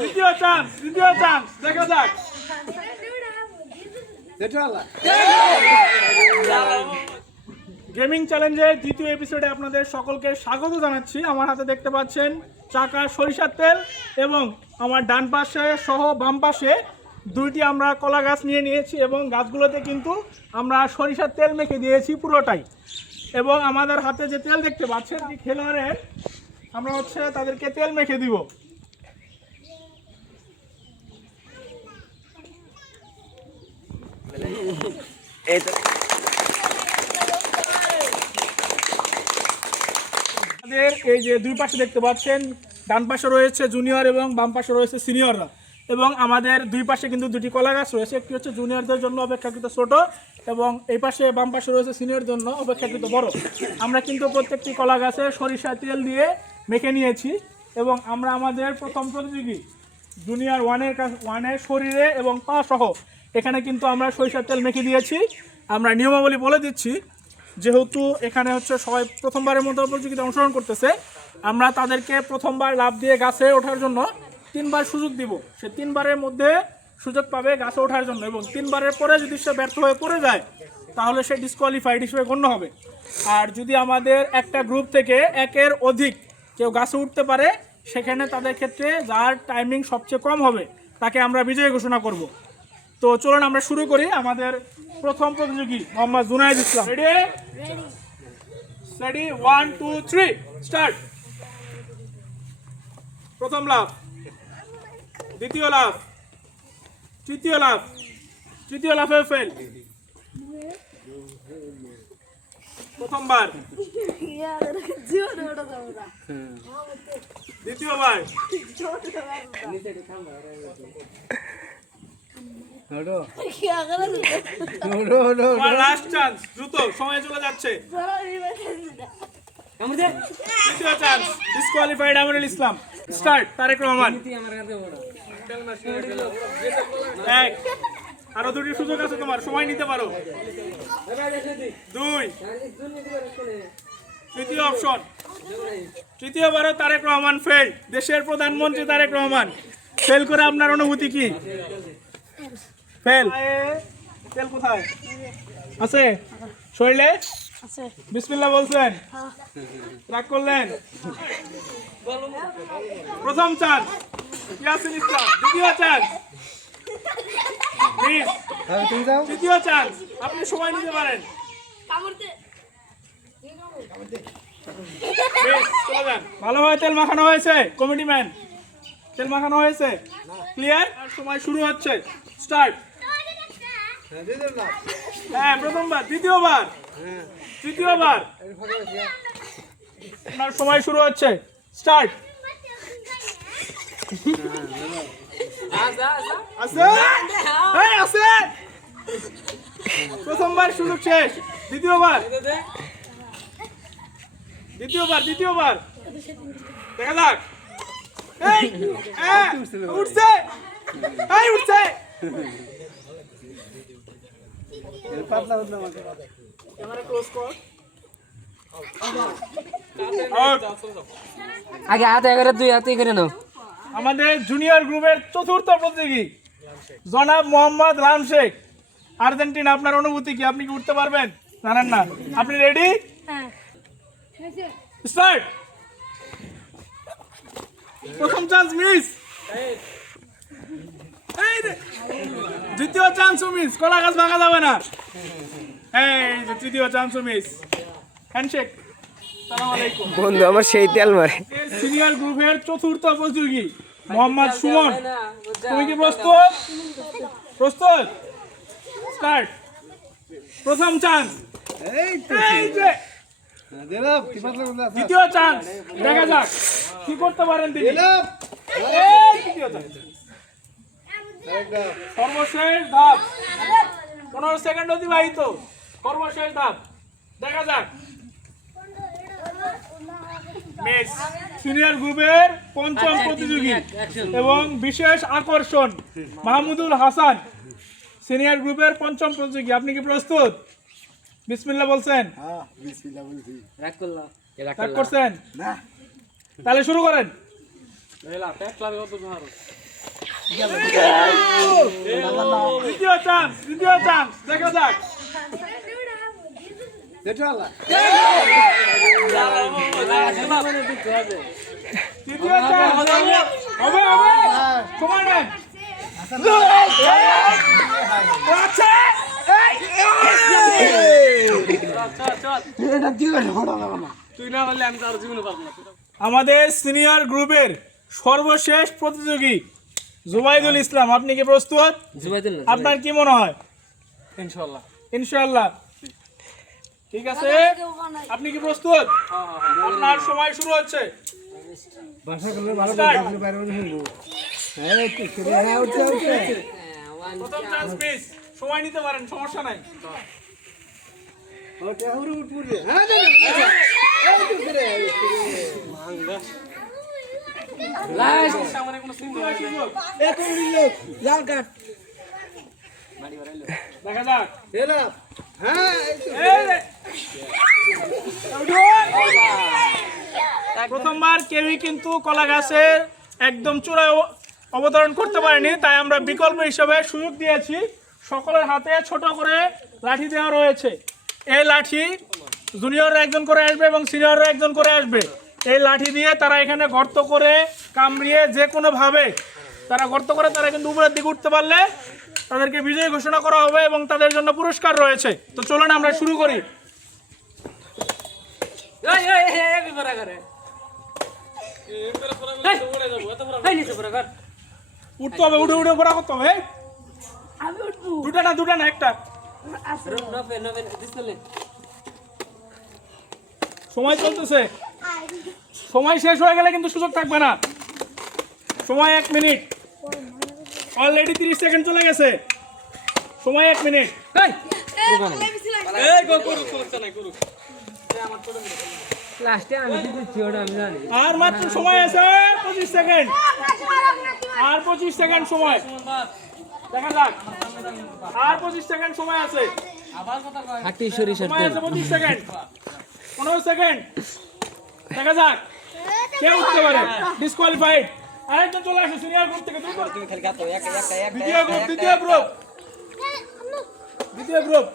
দ্বিতীয় চান্স দেখা যাক। গেমিং চ্যালেঞ্জের দ্বিতীয় এপিসোডে আপনাদের সকলকে স্বাগত জানাচ্ছি। আমার হাতে দেখতে পাচ্ছেন চাকা সরিষার তেল এবং আমার ডান পাশে সহ বাম পাশে দুইটি আমরা কলা গাছ নিয়েছি এবং গাছগুলোতে কিন্তু আমরা সরিষার তেল মেখে দিয়েছি পুরোটাই। এবং আমাদের হাতে যে তেল দেখতে পাচ্ছেন এই খেলোয়াড়ের আমরা তাদেরকে তেল মেখে দিব। এই যে দুই পাশে দেখতে পাচ্ছেন ডান পাশে রয়েছে জুনিয়র এবং বাম পাশে রয়েছে সিনিয়ররা এবং আমাদের দুই পাশে কিন্তু দুটি কলা গাছ রয়েছে। একটি হচ্ছে জুনিয়রদের জন্য অপেক্ষাকৃত ছোট এবং এই পাশে বাম পাশে রয়েছে সিনিয়রদের জন্য অপেক্ষাকৃত বড়। আমরা কিন্তু প্রত্যেকটি কলা গাছে সরিষা তেল দিয়ে মেখে নিয়েছি এবং আমরা আমাদের প্রথম প্রতিযোগী জুনিয়র ওয়ানের শরীরে এবং পা সহ এখানে কিন্তু আমরা সরিষার তেল মেখে দিয়েছি। আমরা নিয়মাবলী বলে দিচ্ছি, যেহেতু এখানে সবাই প্রথমবারের মতো প্রতিযোগিতা অংশগ্রহণ করতেছে, আমরা তাদেরকে প্রথমবার লাফ দিয়ে গাছে ওঠার জন্য 3বার সুযোগ দিব। সে 3বারের মধ্যে সুযোগ পাবে গাছে ওঠার জন্য এবং 3বারের পরে যদি সে ব্যর্থ হয়ে পড়ে যায় তাহলে সে ডিসকোয়ালিফাইড হিসেবে গণ্য হবে। আর যদি আমাদের একটা গ্রুপ থেকে একের অধিক কেউ গাছে উঠতে পারে সেখানে তাদের ক্ষেত্রে যার টাইমিং সবচেয়ে কম হবে তাকে আমরা বিজয়ী ঘোষণা করব। তো চলুন আমরা শুরু করি। আমাদের প্রথম প্রতিযোগী মোহাম্মদ জুনায়েদ ইসলাম। Ready 1 2 3 start. প্রথম লাফ, দ্বিতীয় লাফ, তৃতীয় লাফ, তৃতীয় লাফে ফেল, প্রথমবার, দ্বিতীয়বার, লাস্ট চান্স, দ্রুত সময় চলে যাচ্ছে। তৃতীয় chance, disqualified Aminul Islam. Start. Tarique Rahman. এক, আরো দুটি সুযোগ আছে তোমার, সময় নিতে পারো। 2, তৃতীয় অপশন, তৃতীয়বারও তারেক রহমান ফেল। দেশের প্রধানমন্ত্রী তারেক রহমান ফেল করে আপনার অনুভূতি কি? ফেল। তেল কোথায় আছে? শরীরে বিসমিল্লাহ বলছেন, রাগ করলেন। প্রথম চান্স ইয়াসিন ইসলাম। দ্বিতীয় চান্স, তৃতীয় চান্স, আপনি সময় নিতে পারেন। ভালোভাবে তেল মাখানো হয়েছে কমিটি ম্যান, তেল মাখানো হয়েছে, ক্লিয়ার। সময় শুরু হচ্ছে, স্টার্ট। হ্যাঁ, প্রথমবার, দ্বিতীয়বার, তৃতীয়বার, আপনার সময় শুরু হচ্ছে, স্টার্ট। প্রথমবার সুযোগ শেষ, দ্বিতীয়বার, দ্বিতীয়বার, দ্বিতীয়বার, দেখা যাক। উঠছে, উঠছে। আগে হাতে করে 2 হাতে করে নাও। আমাদের জুনিয়র গ্রুপের চতুর্থ প্রতিযোগী জনাব মোহাম্মদ রাম শেখ, আর্জেন্টিনা। আপনার অনুভূতি কি? আপনি কি উঠতে পারবেন? জানেন না? আপনি রেডি? স্টার্ট। প্রথম চান্স মিস, দ্বিতীয় চান্সও মিস, কলা গাছ ভাঙা যাবে না। এই যে তৃতীয় চান্সও মিস। হ্যান্ডশেক। আসসালামু আলাইকুম বন্ধু, আমার সেই তেল মারে। সিনিয়র গ্রুপের চতুর্থ প্রতিযোগী মোহাম্মদ সুমন, তুমি কি প্রস্তুত? প্রস্তুত, স্টার্ট। প্রথম চান্স, দ্বিতীয় চান্স, দেখা যাক কি করতে পারেন তিনি। সর্বশেষ ধাপ, 15 সেকেন্ড অতিবাহিত, সর্বশেষ ধাপ, দেখা যাক। সিনিয়র গ্রুপের পঞ্চম প্রতিযোগী এবং বিশেষ আকর্ষণ মাহমুদুল হাসান, সিনিয়র গ্রুপের পঞ্চম প্রতিযোগী। আপনি কি প্রস্তুত? বিসমিল্লাহ বলছেন? রাগ করছেন? তাহলে শুরু করেন। দ্বিতীয় চান্স দেখা যাক। তৃতীয় চান্স হবে সময় নেন। আচ্ছা, আমাদের সিনিয়র গ্রুপের সর্বশেষ প্রতিযোগী জুবাইদুল ইসলাম, আপনি কি প্রস্তুত? আপনার কি মনে হয়? ইনশাআল্লাহ ঠিক আছে, আপনি কি প্রস্তুত? আপনার সময় শুরু হচ্ছে। প্রথম চান্স মিস, সময় নিতে পারেন, সমস্যা নাই। দেখা যাক। প্রথমবার কেউই কিন্তু কলা গাছের একদম চূড়ায় অবতরণ করতে পারেনি, তাই আমরা বিকল্প হিসেবে সুযোগ দিয়েছি। সকলের হাতে ছোট করে লাঠি দেওয়া রয়েছে। এই লাঠি জুনিয়ররা একজন করে আসবে এবং সিনিয়ররা একজন করে আসবে। এই লাঠি দিয়ে তারা এখানে গর্ত করে কামড়িয়ে যে কোনোভাবে তারা গর্ত করে তারা কিন্তু উপরের দিকে উঠতে পারলে তাদেরকে বিজয়ী ঘোষণা করা হবে এবং তাদের জন্য পুরস্কার রয়েছে। তো চলুন আমরা শুরু করি। উঠতে হবে, উঠে উঠে পড়া করতে হবে। দুটা না একটা। সময় চলতেছে, সময় শেষ হয়ে গেলে কিন্তু সুযোগ থাকবে না। সময় 1 মিনিট, অলরেডি 30 সেকেন্ড চলে গেছে। সময় 1 মিনিট। আর মাত্র সময় আছে 25 সেকেন্ড, আর 25 সেকেন্ড সময়। দেখা যাক, আর 25 সেকেন্ড সময় আছে। সময় আছে 25 সেকেন্ড, 15 সেকেন্ড। দেখা যাক কে উঠতে পারে। ডিসকোয়ালিফাইড। আরেকজন চলে আসে সিনিয়র গ্রুপ থেকে। দ্বিতীয় গ্রুপ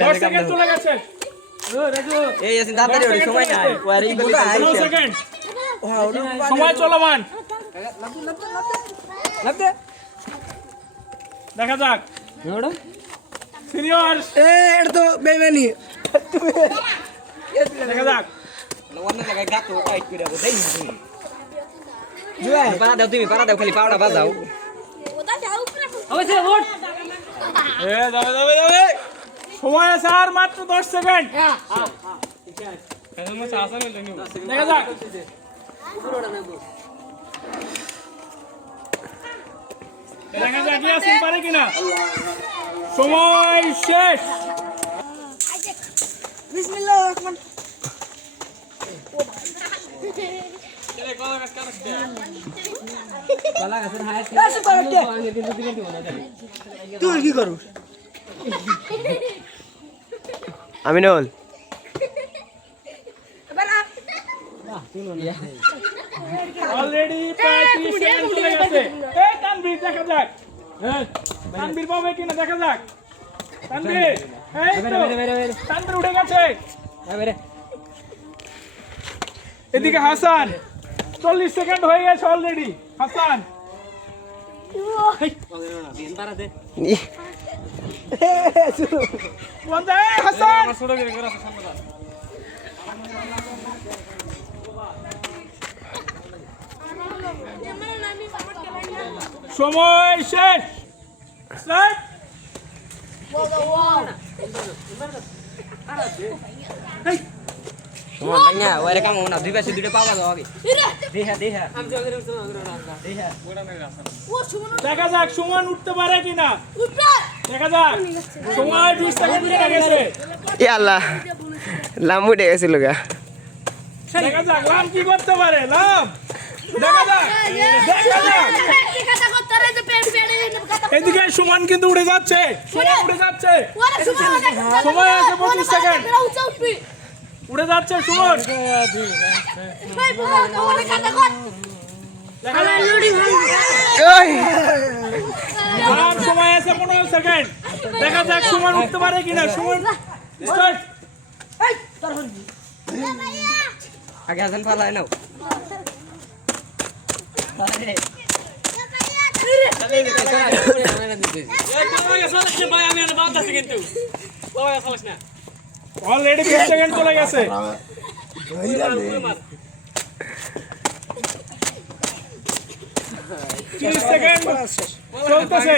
10 সেকেন্ড চলে গেছে। সময় চলমান। দেখা যাক সিনিয়র। দেখা যাক সময় আছে আর মাত্র 10 সেকেন্ড। দেখা যাক ইয়াসিন পারে কিনা। সময় শেষ। তুই কি করু? আমিনুল অলরেডি 35 সেকেন্ড চলে গেছে। এই তানভীর, দেখা যাক তানভীর পাবে কিনা। দেখা যাক তানভীর, এই তো তানভীর উঠে গেছে। এদিকে হাসান, 40 সেকেন্ড হয়ে গেছে অলরেডি। হাসান হাসান সময় শেষ। স্টার্ট। দেখা যাক সুমন উঠতে পারে কিনা। দেখা যাক সময় 20 সেকেন্ড চলে গেছে। আল্লাহ লাম উঠে গেছিল গা। দেখা যাক লাম কি করতে পারে। লাম দেখা যাক, দেখা যাক। এদিকে সুমন কিন্তু উড়ে যাচ্ছে, সুমন উড়ে যাচ্ছে। সময় আছে 25 সেকেন্ড। উড়ে যাচ্ছে সুমন দেখা যাক। ওই আর সময় আছে 15 সেকেন্ড, দেখা যাক সুমন উঠতে পারে কিনা। সুমন স্টার্ট। আগে হাসান পালায় নাও অলরেডি 20 সেকেন্ড চলে গেছে। 30 সেকেন্ড চলতেছে।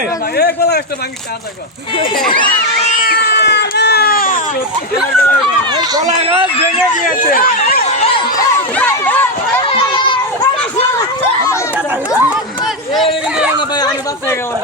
কলা গাছ ভেঙে দিয়েছে। আমি বাচ্চা গেলাম